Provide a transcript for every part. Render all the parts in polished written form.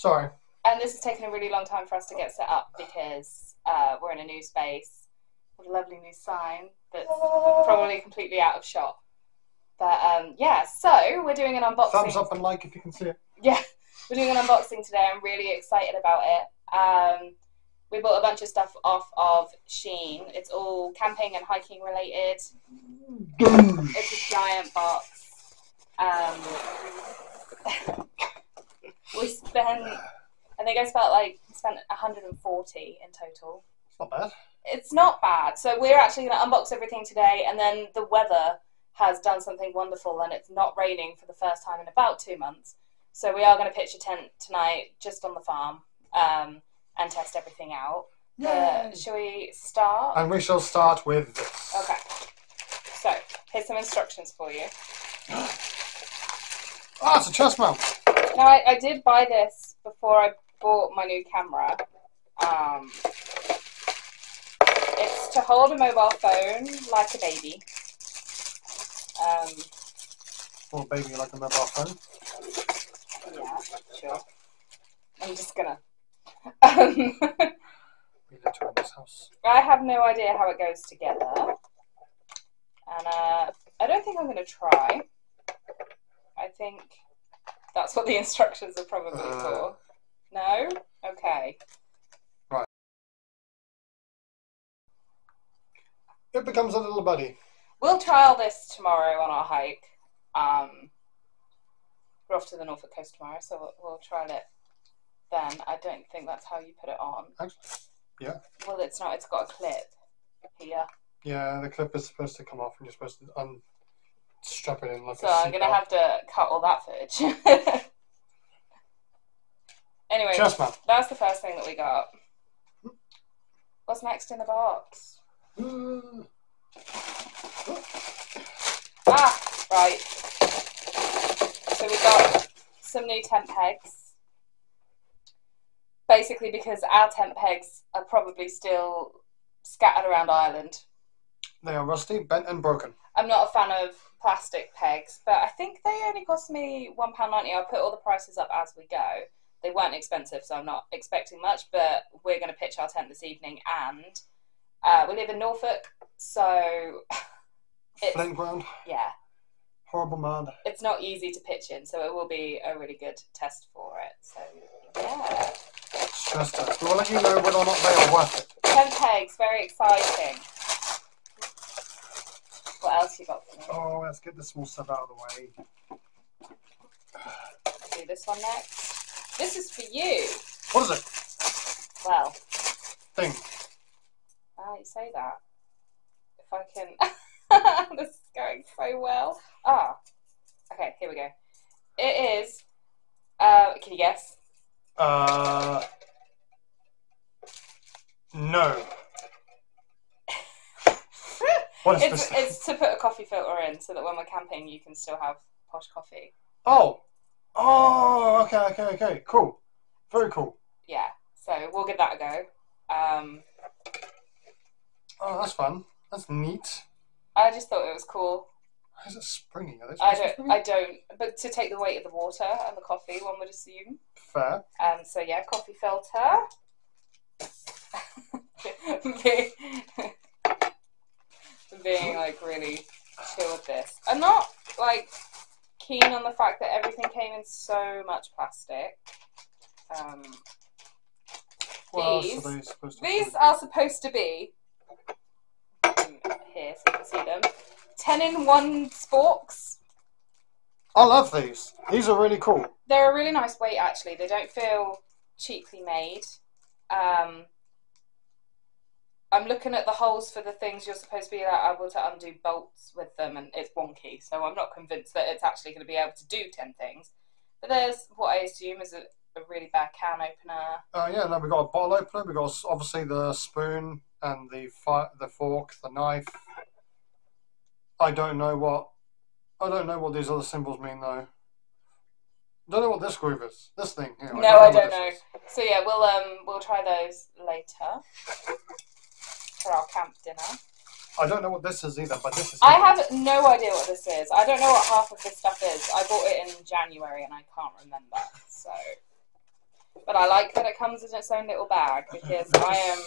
Sorry. And this has taken a really long time for us to get set up because we're in a new space with a lovely new sign that's probably completely out of shot. But yeah, so we're doing an unboxing. Thumbs up and like if you can see it. Yeah, we're doing an unboxing today. I'm really excited about it. We bought a bunch of stuff off of Shein. It's all camping and hiking related. It's a giant box. We spent, I think I spent 140 in total. It's not bad. It's not bad. So we're actually going to unbox everything today, and then the weather has done something wonderful, and it's not raining for the first time in about 2 months. So we are going to pitch a tent tonight just on the farm and test everything out. Shall we start? And we shall start with this. Okay. So here's some instructions for you. Ah, it's a chest mount. Now I did buy this before I bought my new camera. It's to hold a mobile phone like a baby. Or a baby like a mobile phone. Yeah, sure. I'm just gonna. We live in this house. I have no idea how it goes together, and I don't think I'm gonna try. I think that's what the instructions are probably for. No? Okay. Right. It becomes a little buddy. We'll trial this tomorrow on our hike. We're off to the Norfolk coast tomorrow, so we'll trial it then. I don't think that's how you put it on. Actually, yeah. Well, it's not. It's got a clip here. Yeah, the clip is supposed to come off and you're supposed to unstrap it in like so a I'm going to have to cut all that footage. Anyway, that's the first thing that we got. What's next in the box? Ah, right. So we got some new tent pegs. Basically because our tent pegs are probably still scattered around Ireland. They are rusty, bent and broken. I'm not a fan of plastic pegs, but I think they only cost me £1.90. I'll put all the prices up as we go. They weren't expensive, so I'm not expecting much, but we're going to pitch our tent this evening, and we live in Norfolk, so... Flint ground. Yeah. Horrible mud. It's not easy to pitch in, so it will be a really good test for it, so yeah. Stress test. We'll let you know whether or not they are worth it. Tent pegs, very exciting. What else you got for me? Oh, let's get the small stuff out of the way. I'll do this one next. This is for you. What is it? Well. Thing. Ah, you say that. If I can... This is going so well. Ah. Okay, here we go. It is... can you guess? No. What is this? It's to put a coffee filter in so that when we're camping you can still have posh coffee. Oh. Oh, okay. Cool. Very cool. Yeah, so we'll give that a go. Oh, that's fun. That's neat. I just thought it was cool. Is it springy? I don't. But to take the weight of the water and the coffee, one would assume. Fair. So yeah, coffee filter. being like really chill with this. I'm not like keen on the fact that everything came in so much plastic. These are supposed to be here, so you can see them. 10-in-1 sporks. I love these. These are really cool. They're a really nice weight, actually. They don't feel cheaply made. I'm looking at the holes for the things you're supposed to be able to undo bolts with them, and it's wonky, so I'm not convinced that it's actually going to be able to do 10 things. But there's what I assume is a really bad can opener. Yeah, no, we've got a bottle opener. We've got obviously the spoon and the fork, the knife. I don't know what these other symbols mean though. Don't know what this groove is. This thing here. No, I don't know. So yeah, we'll try those later for our camp dinner. I don't know what this is either, but this is. I have no idea what this is. I don't know what half of this stuff is. I bought it in January and I can't remember. So But I like that it comes in its own little bag because I am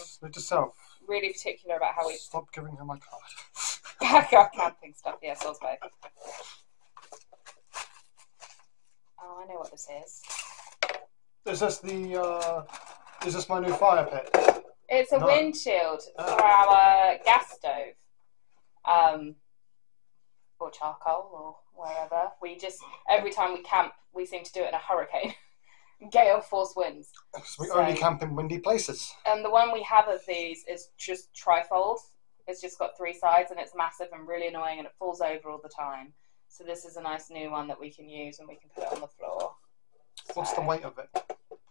really particular about how we stop giving her my card. pack our camping stuff. Yes, also. Oh, I know what this is. Is this my new fire pit? It's a windshield for our gas stove. Or charcoal or wherever. We just, every time we camp, we seem to do it in a hurricane. Gale force winds. So we only camp in windy places. And the one we have of these is just trifold. It's just got 3 sides and it's massive and really annoying and it falls over all the time. So this is a nice new one that we can use and we can put it on the floor. What's the weight of it?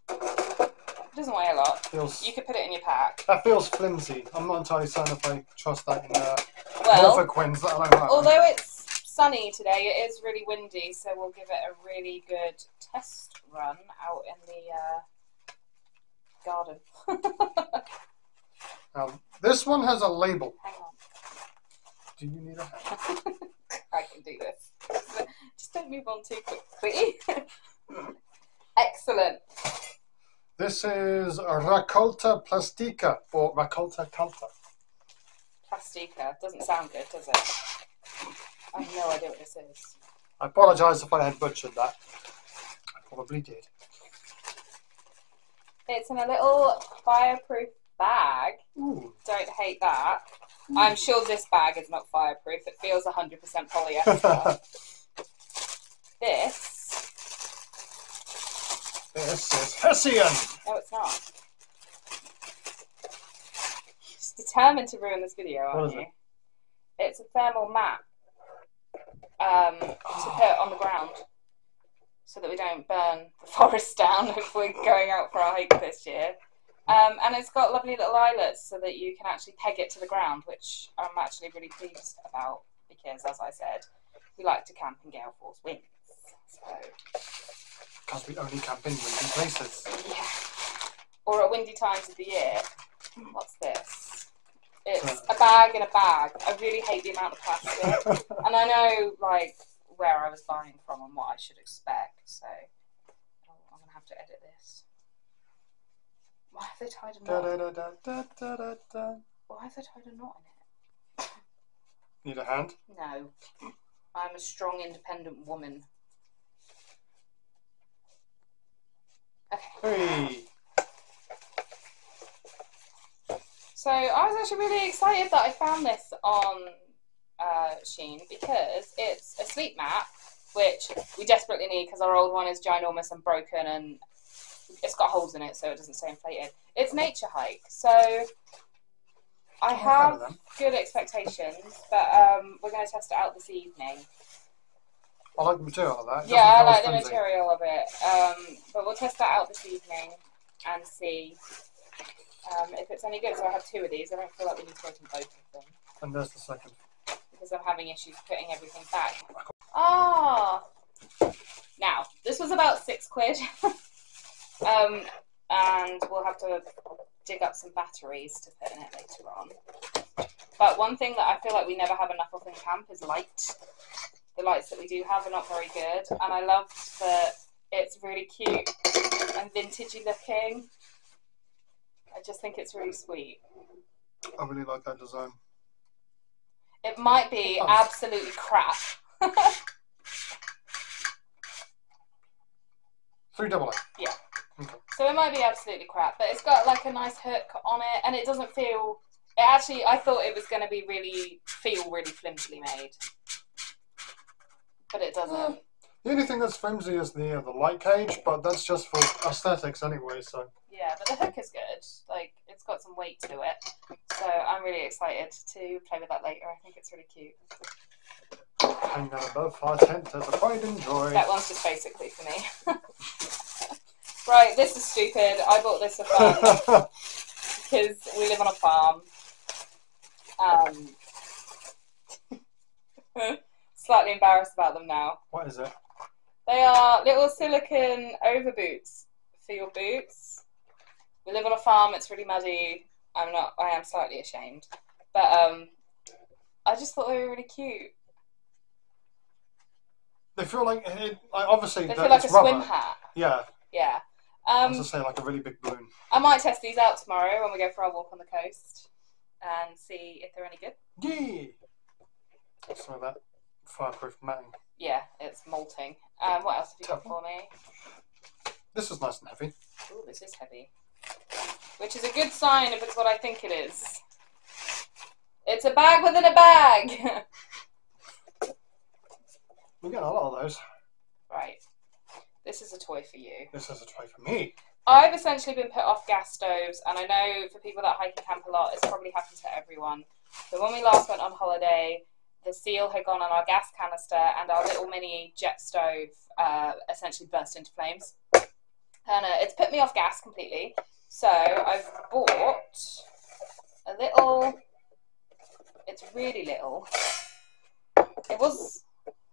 It doesn't weigh a lot. You could put it in your pack. That feels flimsy. I'm not entirely certain if I trust that in Norfolk winds that I don't know. Although it's sunny today, it is really windy, so we'll give it a really good test run out in the garden. This one has a label. Hang on. Do you need a hand? I can do this. Just don't move on too quickly. Excellent. This is Raccolta Plastica or Raccolta Calta. Plastica. Doesn't sound good, does it? I have no idea what this is. I apologise if I had butchered that. I probably did. It's in a little fireproof bag. Ooh. Don't hate that. Ooh. I'm sure this bag is not fireproof. It feels 100% polyester. This is Hessian. No, it's not. Just determined to ruin this video, aren't you? It's a thermal mat to put on the ground so that we don't burn the forest down if we're going out for our hike this year. And it's got lovely little eyelets so that you can actually peg it to the ground, which I'm actually really pleased about because, as I said, we like to camp in gale force winds. So. Because we only camp in windy places. Yeah. Or at windy times of the year. What's this? It's a bag in a bag. I really hate the amount of plastic. And I know, like, where I was buying from and what I should expect. So, I'm going to have to edit this. Why have they tied a knot? Why have they tied a knot in it? Need a hand? No. I'm a strong, independent woman. Okay. Hey. So I was actually really excited that I found this on Shein because it's a sleep mat, which we desperately need because our old one is ginormous and broken and it's got holes in it so it doesn't stay inflated. It's Naturehike, so I have good expectations, but we're going to test it out this evening. I like the material of that. Yeah, I like the material of it. But we'll test that out this evening and see if it's any good. So I have 2 of these. I don't feel like we need to open both of them. And there's the second. Because I'm having issues putting everything back. Ah! Now, this was about £6. And we'll have to dig up some batteries to put in it later on. But one thing that I feel like we never have enough of in camp is light. The lights that we do have are not very good, and I love that it's really cute and vintagey looking. I just think it's really sweet. I really like that design. It might be absolutely crap. 3AA. Yeah. Okay. So it might be absolutely crap, but it's got like a nice hook on it, and it doesn't feel. It actually, I thought it was going to be really flimsily made. But it doesn't. The only thing that's flimsy is the light cage, but that's just for aesthetics anyway, so. Yeah, but the hook is good. Like, it's got some weight to it. So I'm really excited to play with that later. I think it's really cute. Hang that above our tent as a pride and joy. That one's just basically for me. Right, this is stupid. I bought this for fun. Because we live on a farm. Slightly embarrassed about them now. What is it? They are little silicone overboots for your boots. We live on a farm, it's really muddy. I am slightly ashamed. But I just thought they were really cute. They feel like, obviously, they feel like a rubber. swim hat. Yeah. Yeah. As I say, like a really big balloon. I might test these out tomorrow when we go for our walk on the coast and see if they're any good. Yeah. Some of that fireproof matting. Yeah, it's molting. What else have you got for me? This is nice and heavy. Ooh, this is heavy. Which is a good sign if it's what I think it is. It's a bag within a bag! We get a lot of those. Right. This is a toy for you. This is a toy for me. I've essentially been put off gas stoves, and I know for people that hike and camp a lot, it's probably happened to everyone. But when we last went on holiday, the seal had gone on our gas canister, and our little mini jet stove essentially burst into flames. And it's put me off gas completely. So I've bought a little. It's really little. It was.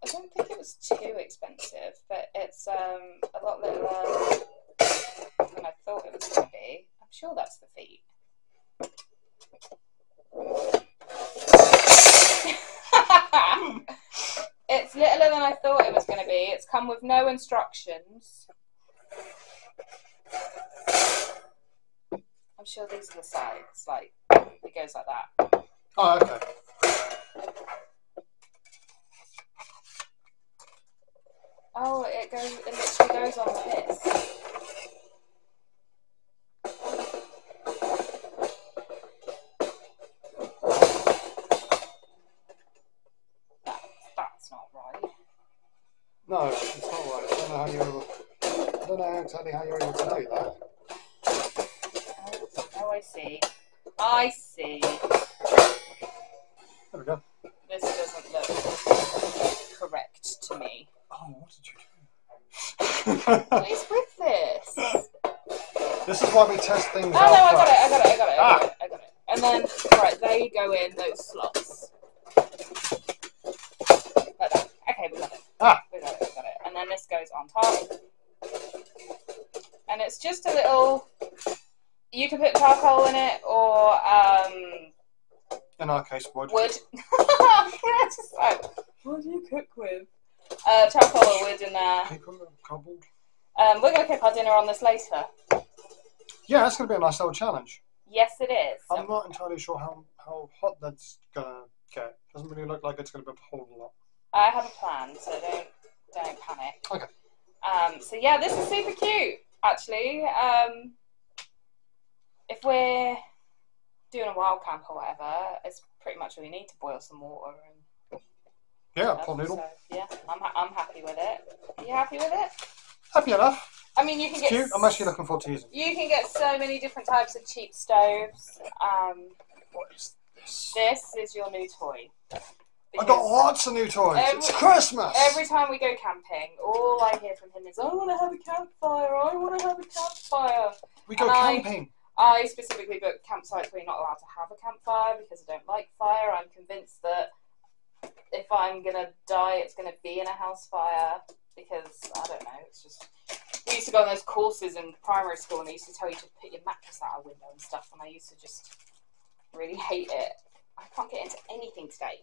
I don't think it was too expensive, but it's a lot littler than I thought it was going to be. I'm sure that's the feet. It's littler than I thought it was going to be. It's come with no instructions. I'm sure these are the sides. Like, it goes like that. Oh, okay. Oh, it literally goes on this. That's not right. No, it's not right. I don't know exactly how you're able to do that. Oh, I see. I see. There we go. This doesn't look correct to me. Oh, what did you do? What is with this? This is why we test things Oh out. no, I got it. Ah. I got it. And then, right, they go in those slots. Like that. Okay, we got it. We got it. And then this goes on top. And it's just a little. You can put charcoal in it, or in our case, wood. Wood. Just like, what do you cook with? Charcoal or wood in there. Paper, cobbled. We're going to cook our dinner on this later. Yeah, that's going to be a nice little challenge. Yes, it is. I'm not entirely sure how hot that's going to get. Doesn't really look like it's going to be able to hold a lot. I have a plan, so don't panic. Okay. So yeah, this is super cute, actually. If we're doing a wild camp or whatever, it's pretty much all you need to boil some water and. Yeah, pot noodle. So, yeah, I'm happy with it. Are you happy with it? Happy enough. I mean, you can get. Cute. I'm actually looking forward to using. You can get so many different types of cheap stoves. What is this? This is your new toy. I got lots of new toys. It's Christmas. Every time we go camping, all I hear from him is, "I want to have a campfire. I want to have a campfire." We go camping. I specifically book campsites where you're not allowed to have a campfire because I don't like fire. I'm convinced that if I'm gonna die, it's gonna be in a house fire because I don't know. It's just we used to go on those courses in primary school and they used to tell you to put your mattress out a window and stuff, and I used to just really hate it. I can't get into anything today.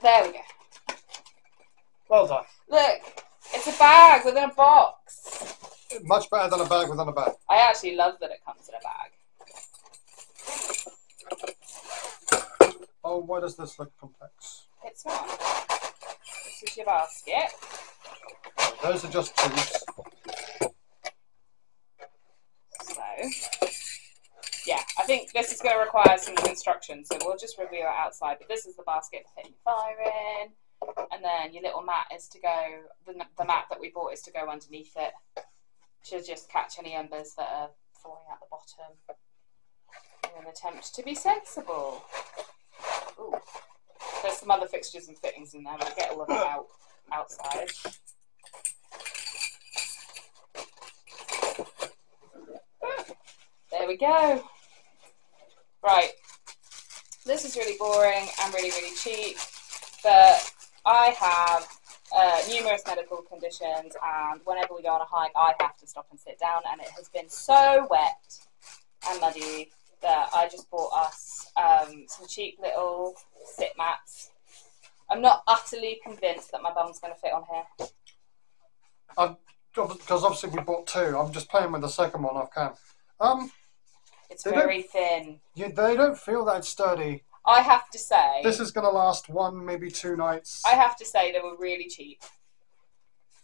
There we go. Well done. Look, it's a bag within a box. Much better than a bag within a bag. I actually love that it comes in a bag. Oh, why does this look complex? It's not. This is your basket. Oh, those are just tubes. So, yeah, I think this is going to require some construction, so we'll just review it outside. But this is the basket for putting your fire in. And then your little mat is to go, the mat that we bought is to go underneath it. To just catch any embers that are falling out the bottom. In an attempt to be sensible. Ooh. There's some other fixtures and fittings in there. We'll get all of that outside. There we go. Right. This is really boring and really, really cheap. But I have numerous medical conditions, and whenever we go on a hike, I have to stop and sit down, and it has been so wet and muddy that I just bought us some cheap little sit mats. I'm not utterly convinced that my bum's going to fit on here. because obviously we bought two. I'm just playing with the second one off cam. It's very thin. Yeah, they don't feel that sturdy. I have to say, this is gonna last 1, maybe 2 nights. I have to say they were really cheap.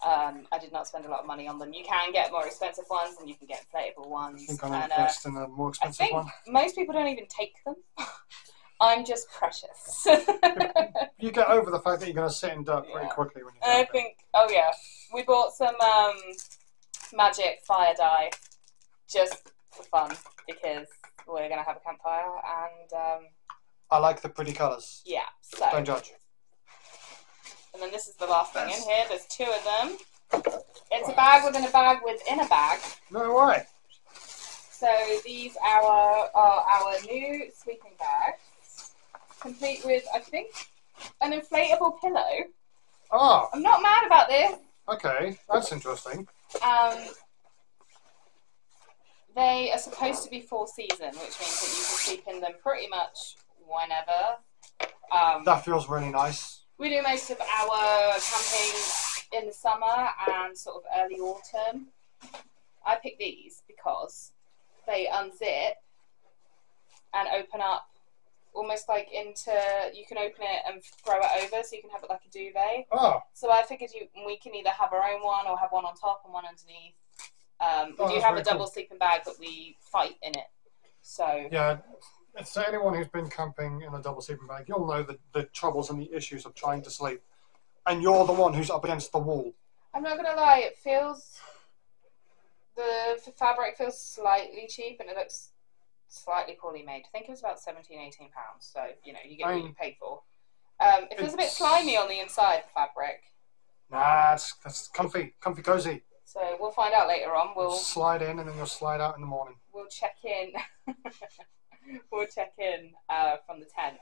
I did not spend a lot of money on them. You can get more expensive ones, and you can get inflatable ones. I think I'm gonna invest in a more expensive one. Most people don't even take them. I'm just precious. You get over the fact that you're gonna sit in dirt pretty quickly when you. I think. Oh yeah, we bought some magic fire dye just for fun because we're gonna have a campfire and. I like the pretty colours. Yeah. So. Don't judge. And then this is the last thing in here. There's 2 of them. It's a bag within a bag within a bag. No way. So these are our new sleeping bags, complete with, I think, an inflatable pillow. Oh. I'm not mad about this. Okay, that's interesting. They are supposed to be 4 season, which means that you can sleep in them pretty much whenever. That feels really nice. We do most of our camping in the summer and sort of early autumn. I picked these because they unzip and open up almost like into, you can open it and throw it over so you can have it like a duvet. Oh. So I figured we can either have our own one or have one on top and one underneath. We do have a double sleeping bag, but we fight in it. So yeah. So anyone who's been camping in a double sleeping bag, you'll know the troubles and the issues of trying to sleep. And you're the one who's up against the wall. I'm not going to lie, the fabric feels slightly cheap and it looks slightly poorly made. I think it was about £17–18. So, you know, you get what you pay for. It feels a bit slimy on the inside, the fabric. Nah, that's comfy, cozy. So we'll find out later on. We'll slide in and then you'll slide out in the morning. We'll check in. We'll check in from the tent.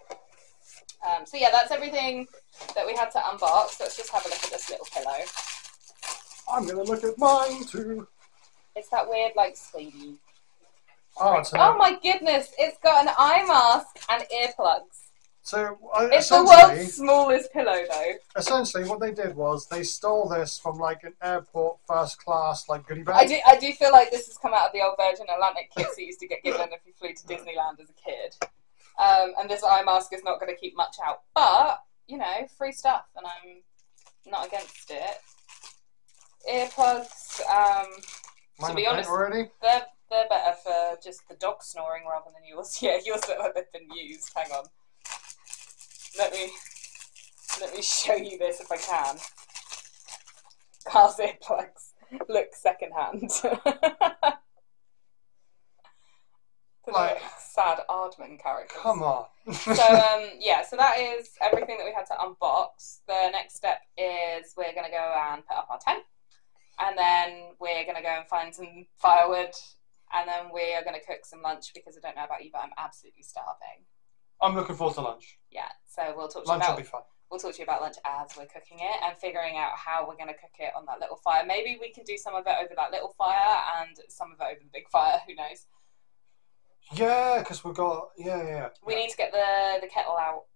So yeah, that's everything that we had to unbox. Let's just have a look at this little pillow. I'm gonna look at mine too. It's that weird like sleeve. Oh my goodness! It's got an eye mask and earplugs. So it's the world's smallest pillow, though. Essentially, what they did was they stole this from like an airport first class like goodie bag. I do feel like this has come out of the old Virgin Atlantic kits that used to get given if you flew to Disneyland as a kid. And this eye mask is not going to keep much out, but you know, free stuff, and I'm not against it. Earplugs. To be honest, they're better for just the dog snoring rather than yours. Yeah, yours look like they've been used. Hang on. Let me show you this if I can. Carl's earplugs look secondhand. Like sad Aardman characters. Come on. So yeah, so that is everything that we had to unbox. The next step is we're gonna go and put up our tent, and then we're gonna go and find some firewood, and then we are gonna cook some lunch because I don't know about you, but I'm absolutely starving. I'm looking forward to lunch. Yeah, so we'll talk to you lunch about will be fun. We'll talk to you about lunch as we're cooking it and figuring out how we're going to cook it on that little fire. Maybe we can do some of it over that little fire and some of it over the big fire. Who knows? Yeah, because we've got We need to get the kettle out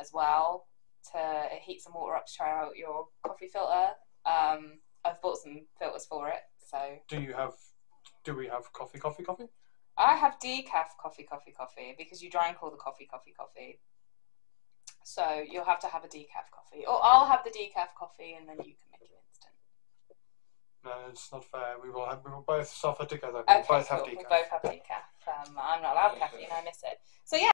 as well to heat some water up to try out your coffee filter. I've bought some filters for it. So do we have coffee? I have decaf coffee because you drank all the coffee. So you'll have to have a decaf coffee, or I'll have the decaf coffee and then you can make it instant. No, it's not fair. We will both suffer together. Okay, We'll both have decaf. We'll both have decaf. I'm not allowed caffeine. I miss it. So yeah.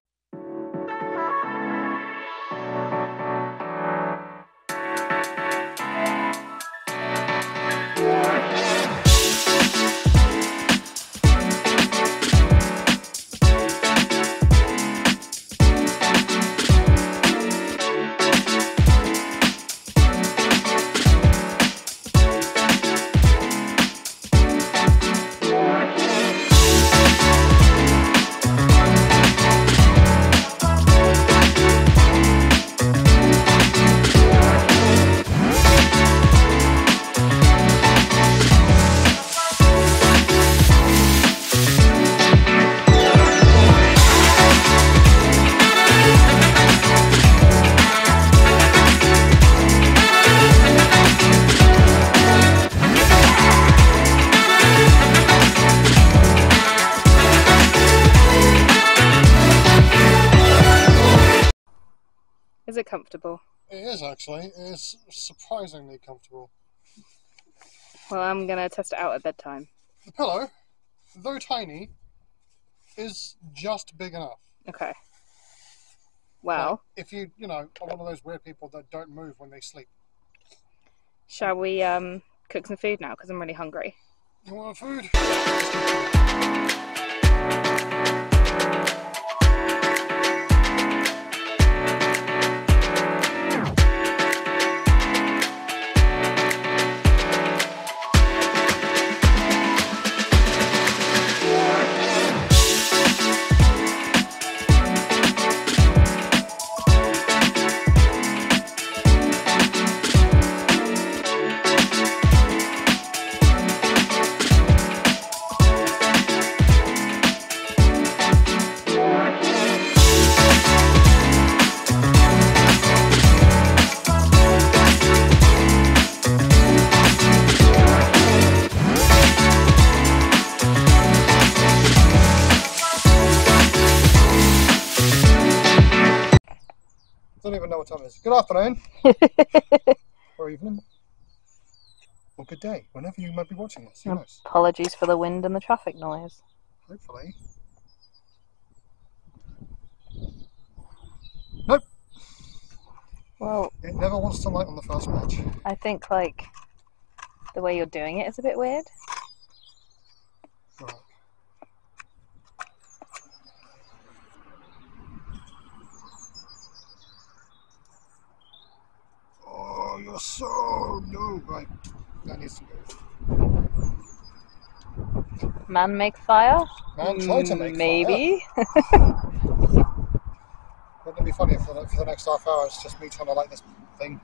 Is it comfortable? It is actually. It is surprisingly comfortable. Well, I'm going to test it out at bedtime. The pillow, though tiny, is just big enough. Okay. Well, like if you are one of those weird people that don't move when they sleep. Shall we cook some food now? Because I'm really hungry. You want food? I don't even know what time it is. Good afternoon. Or evening. Or good day, whenever you might be watching this. Who knows? Apologies for the wind and the traffic noise. Hopefully. Nope. Well, it never wants to light on the first match. I think like the way you're doing it is a bit weird. Right. Oh, you're so no right. That needs to go. Man make fire? Man try to make maybe. fire. Wouldn't it be funny if for the next half hour it's just me trying to light this thing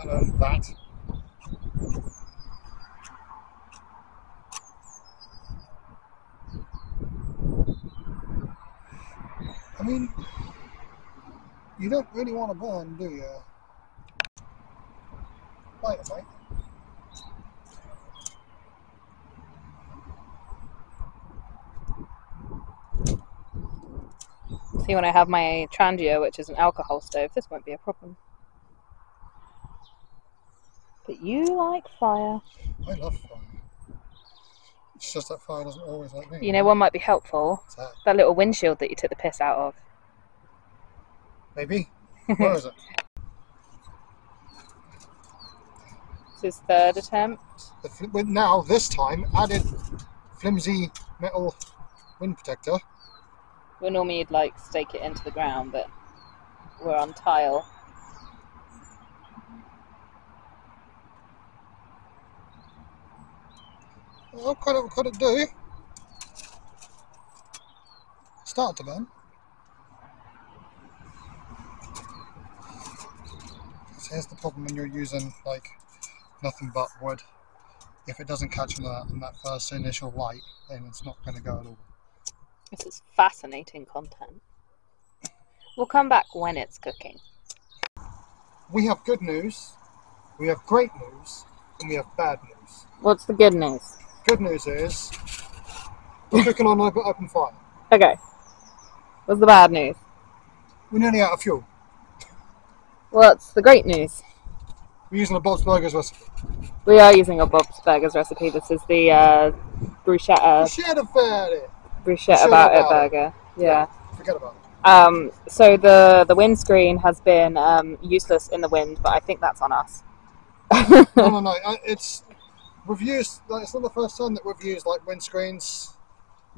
and that? I mean, you don't really want to burn, do you? Light it, mate. See, when I have my Trangia, which is an alcohol stove, this won't be a problem. But you like fire. I love fire. It's just that fire doesn't always like me. You know what might be helpful? What's that? That little windshield that you took the piss out of. Maybe. Where is it? It's his third attempt. Now, this time, added flimsy metal wind protector. Well, normally you'd like stake it into the ground, but we're on tile. What could it do? Start to burn. So here's the problem when you're using like nothing but wood. If it doesn't catch on that first initial light, then it's not going to go at all. This is fascinating content. We'll come back when it's cooking. We have good news, we have great news, and we have bad news. What's the good news? Good news is we're cooking on open fire. Okay. What's the bad news? We're nearly out of fuel. What's the great news? We're using a Bob's Burgers recipe. We are using a Bob's Burgers recipe. This is the bruschetta about it burger. Yeah. Forget about it. So the windscreen has been useless in the wind, but I think that's on us. No. We've used. It's not the first time that we've used like windscreens.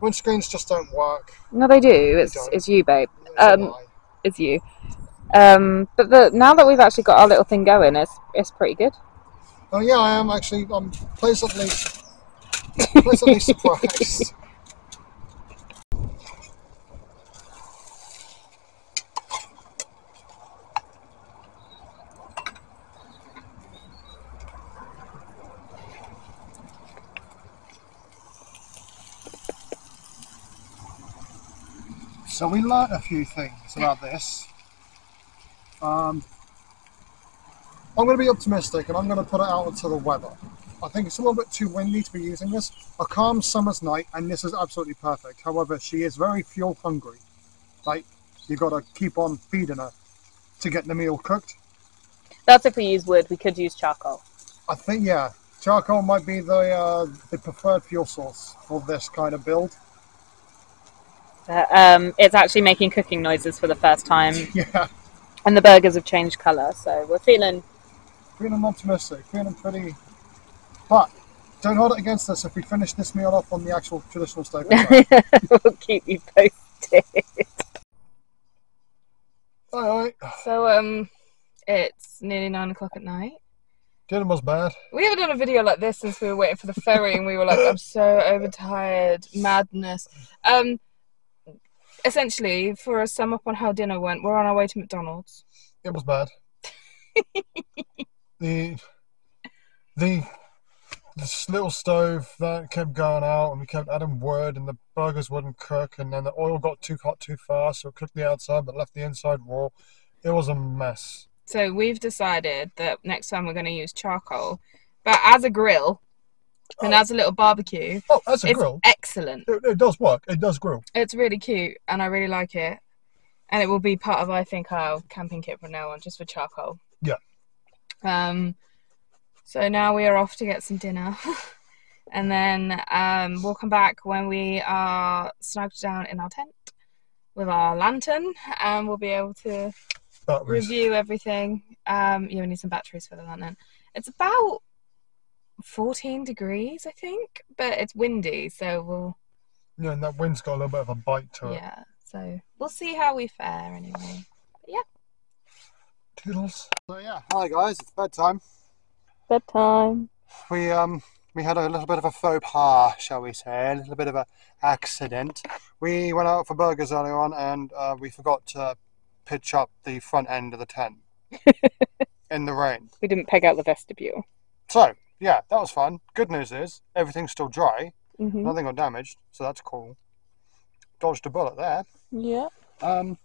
Windscreens just don't work. No, they do. It's you, babe. It's you. But now that we've actually got our little thing going, it's pretty good. Oh yeah, I am actually. I'm pleasantly surprised. So we learnt a few things about this. I'm going to be optimistic and I'm going to put it out into the weather. I think it's a little bit too windy to be using this. A calm summer's night and this is absolutely perfect. However, she is very fuel hungry. Like, you got to keep on feeding her. to get the meal cooked. That's if we use wood. We could use charcoal. I think, yeah, charcoal might be the preferred fuel source for this kind of build. It's actually making cooking noises for the first time. Yeah. And the burgers have changed colour, so we're feeling optimistic, feeling pretty. But don't hold it against us if we finish this meal off on the actual traditional stove. We'll keep you posted. Alright. So it's nearly 9 o'clock at night. Dinner was bad. We haven't done a video like this since we were waiting for the ferry, and we were like, I'm so overtired, madness. Essentially, for a sum up on how dinner went, we're on our way to McDonald's. It was bad. This little stove that kept going out, and we kept adding wood, and the burgers wouldn't cook, and then the oil got too hot too fast, so it cooked the outside but left the inside raw. It was a mess. So we've decided that next time we're going to use charcoal, but as a grill and as a little barbecue. Oh, as a grill? Excellent. It does work. It does grill. It's really cute, and I really like it. And it will be part of, I think, our camping kit from now on, just for charcoal. Yeah. So now we are off to get some dinner. And then we'll come back when we are snugged down in our tent with our lantern, and we'll be able to review everything. You need some batteries for the lantern. It's about 14 degrees, I think, but it's windy, so we'll... Yeah, and that wind's got a little bit of a bite to it. Yeah, so we'll see how we fare anyway. But yeah. Toodles. So yeah, hi guys, it's bedtime. Bedtime. We had a little bit of a faux pas, shall we say, a little bit of an accident. We went out for burgers earlier on, and we forgot to pitch up the front end of the tent in the rain. We didn't peg out the vestibule. So, yeah, that was fun. Good news is, everything's still dry. Mm-hmm. Nothing got damaged, so that's cool. Dodged a bullet there. Yeah.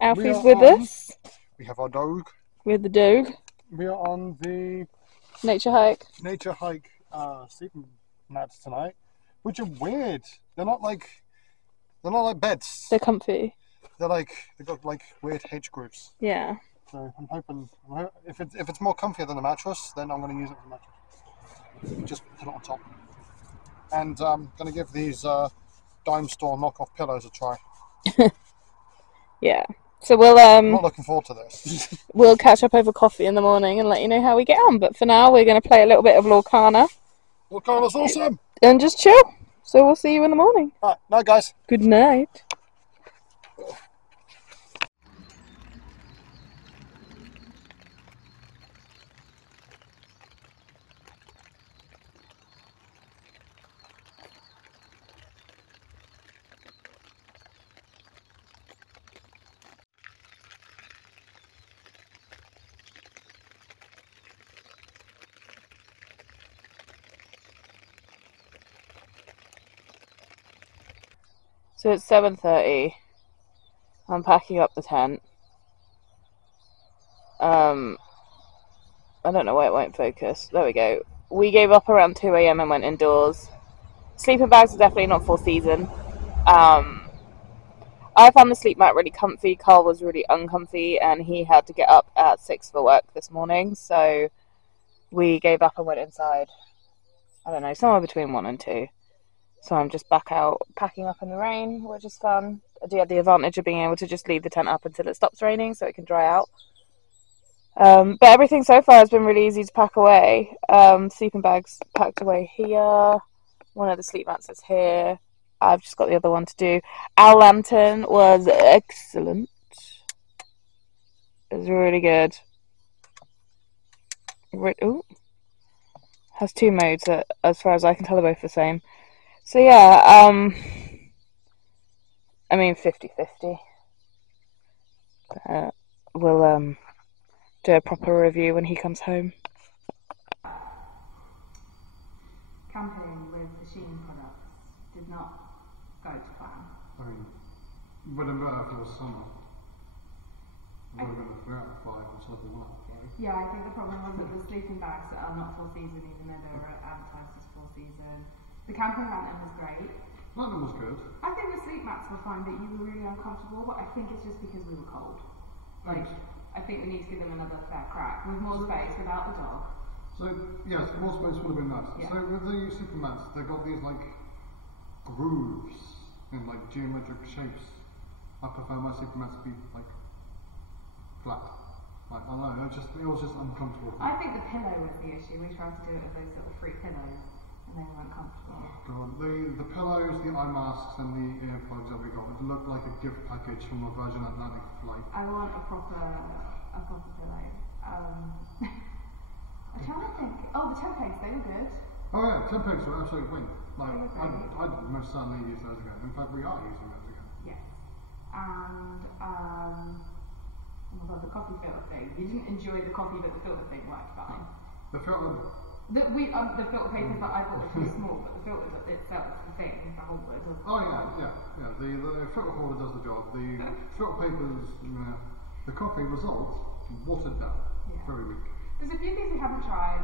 Alfie's with us. We have our dog. We have the dog. We are on the Naturehike Sleep Mats tonight, which are weird. They're not like beds. They're comfy. They've got like weird H groups. Yeah. So I'm hoping if it's more comfier than the mattress, then I'm going to use it for the mattress. Just put it on top. And I'm going to give these dime store knockoff pillows a try. Yeah. So we'll I'm not looking forward to this. We'll catch up over coffee in the morning and let you know how we get on. But for now, we're going to play a little bit of Lorcana. Lorcana's awesome. And just chill. So we'll see you in the morning. Alright, night guys. Good night. So it's 7:30. I'm packing up the tent. I don't know why it won't focus. There we go. We gave up around 2 a.m. and went indoors. Sleeping bags are definitely not full season. I found the sleep mat really comfy. Carl was really uncomfy, and he had to get up at 6 for work this morning. So we gave up and went inside. I don't know, somewhere between 1 and 2. So I'm just back out packing up in the rain, which is fun. I do have the advantage of being able to just leave the tent up until it stops raining so it can dry out. But everything so far has been really easy to pack away. Sleeping bags packed away here. One of the sleep mats is here. I've just got the other one to do. Our lantern was excellent. It was really good. Ooh. Has 2 modes that, as far as I can tell, are both the same. So yeah, I mean 50-50. We'll do a proper review when he comes home. Camping with the Shein products did not go to plan. I mean, would have been better if it was summer. Would have been a 3 out of 5 instead of 1 out of 5. Yeah, I think the problem was that the sleeping bags are not full season, even though they were advertised as full season. The camping lantern was great. Lantern was good. I think the sleep mats were fine, but you were really uncomfortable. But I think it's just because we were cold. Like, I think we need to give them another fair crack with more space without the dog. So yes, more space would have been nice. Yeah. So with the sleep mats, they've got these like grooves in like geometric shapes. I prefer my sleep mats to be like flat. Like I don't know, it was just uncomfortable. I think the pillow was the issue. We tried to do it with those little free pillows, and they weren't comfortable. Oh god, the pillows, the eye masks, and the earplugs that we got, it looked like a gift package from a Virgin Atlantic flight. I want a proper pillow. I'm trying to think. Oh, the Tempegs, they were good. Oh yeah, Tempegs were absolute win. Like They were great. I'd most certainly use those again. In fact, we are using those again. Yes. And oh my god, the coffee filter thing. You didn't enjoy the coffee, but the filter thing worked fine. The filter. The filter papers that I bought were too small, but the filter itself, the thing, the holder does. Oh yeah. The filter holder does the job. The filter papers, the coffee result watered down. Yeah. Very weak. There's a few things we haven't tried.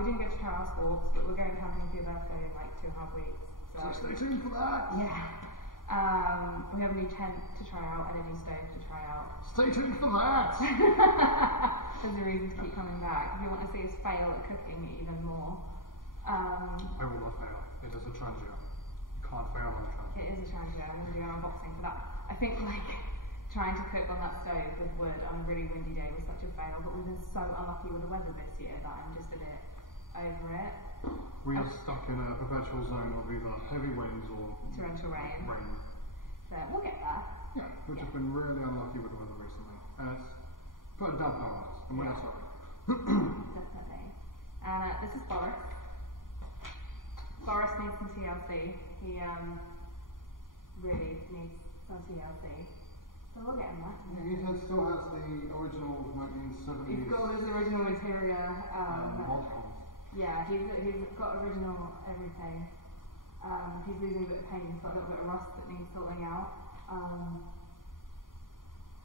We didn't get to try our Sporks, but we're going to have them for your birthday in like 2.5 weeks. So stay tuned for that. Yeah. We have a new tent to try out and a new stove to try out. Stay tuned for that. There's a reason to keep coming back. If you want to see us fail at cooking even more. I will not fail. It is a transient. You can't fail on a transient. It is a transient. I'm going to do an unboxing for that. I think like trying to cook on that stove with wood on a really windy day was such a fail, but we've been so unlucky with the weather this year that I'm just a bit over it. We are stuck in a perpetual zone of either heavy winds or torrential rain. So we'll get there. Yeah, we've just been really unlucky with the weather recently. And it's put a damper on us, and we are sorry. Definitely. And this is Boris. Boris needs some TLC. He really needs some TLC. So we'll get him that. He still has the original 1970s. He's got his original interior. mod cons. Yeah, he's got original everything. He's losing a bit of paint. He's got a little bit of rust that needs sorting out.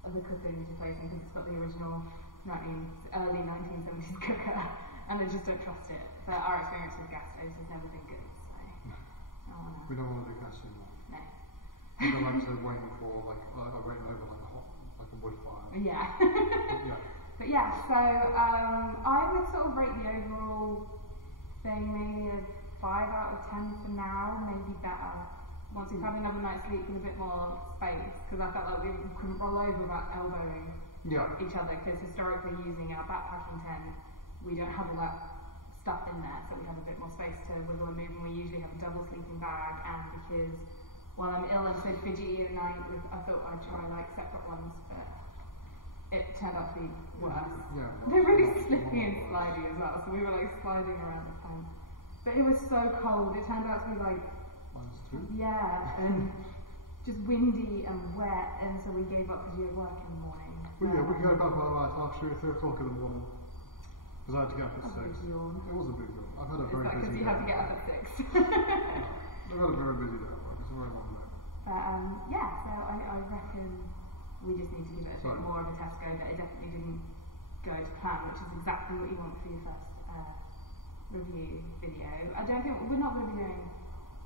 The cooker needs replacing because it's got the original early 1970s cooker, and I just don't trust it. But our experience with gas stoves has never been good, so we don't want to do gas anymore. No. We don't like to wait for waiting over like a wood fire. Yeah. Yeah. But yeah, so I would sort of rate the overall thing maybe a 5 out of 10 for now, maybe better. Once we've had another night's sleep with a bit more space, because I felt like we couldn't roll over without elbowing each other, because historically using our backpacking tent, we don't have all that stuff in there, so we have a bit more space to wiggle and move, and we usually have a double sleeping bag, and because while I'm ill and so fidgety at night, I thought I'd try like separate ones, but it turned out to be worse. Yeah. They're really slippy and slidey as well, so we were like sliding around the tent. But it was so cold, it turned out to be like -2? yeah, and just windy and wet, and so we gave up because you had work in the morning. Well, yeah, we go back like after 3 o'clock in the morning. Because I had to get up at 6. It was a big deal. I've had a very busy day. Because you had to get up at 6. I've had a very busy day at work. It's a very long day. But yeah, so I reckon we just need to give it a bit more of a test go, but it definitely didn't go to plan, which is exactly what you want for your first review video. I don't think we're not going to be doing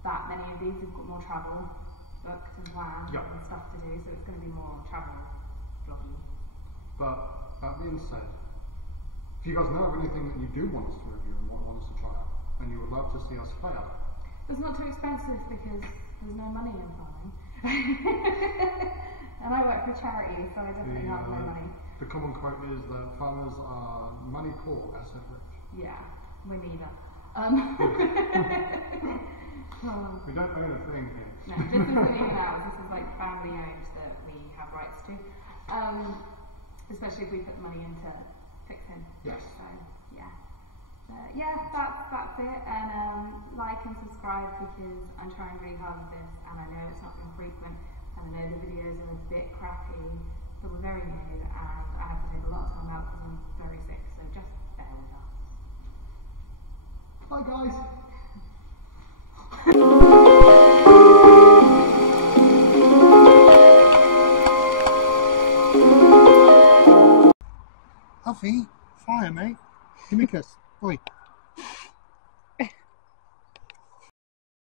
that many of these. We've got more travel booked and planned and stuff to do, so it's going to be more travel vloggy. But that being said, if you guys know of anything that you do want us to review and want us to try out, and you would love to see us play out, it's not too expensive because there's no money in farming. And I work for charity, so I definitely have no money. The common quote is that farmers are money poor, asset rich. Yeah, we're neither. We don't own a thing here. No, this isn't even ours. This is like family owned that we have rights to. Especially if we put money into fixing. Yes. So yeah. Yeah, that's it. And like and subscribe because I'm trying really hard with this, and I know it's not been frequent, and I know the videos are a bit crappy, but we're very new, and I have to take a lot of time out because I'm very sick. So just bear with us. Bye guys. Huffy, fire mate. Give me a kiss. Oi.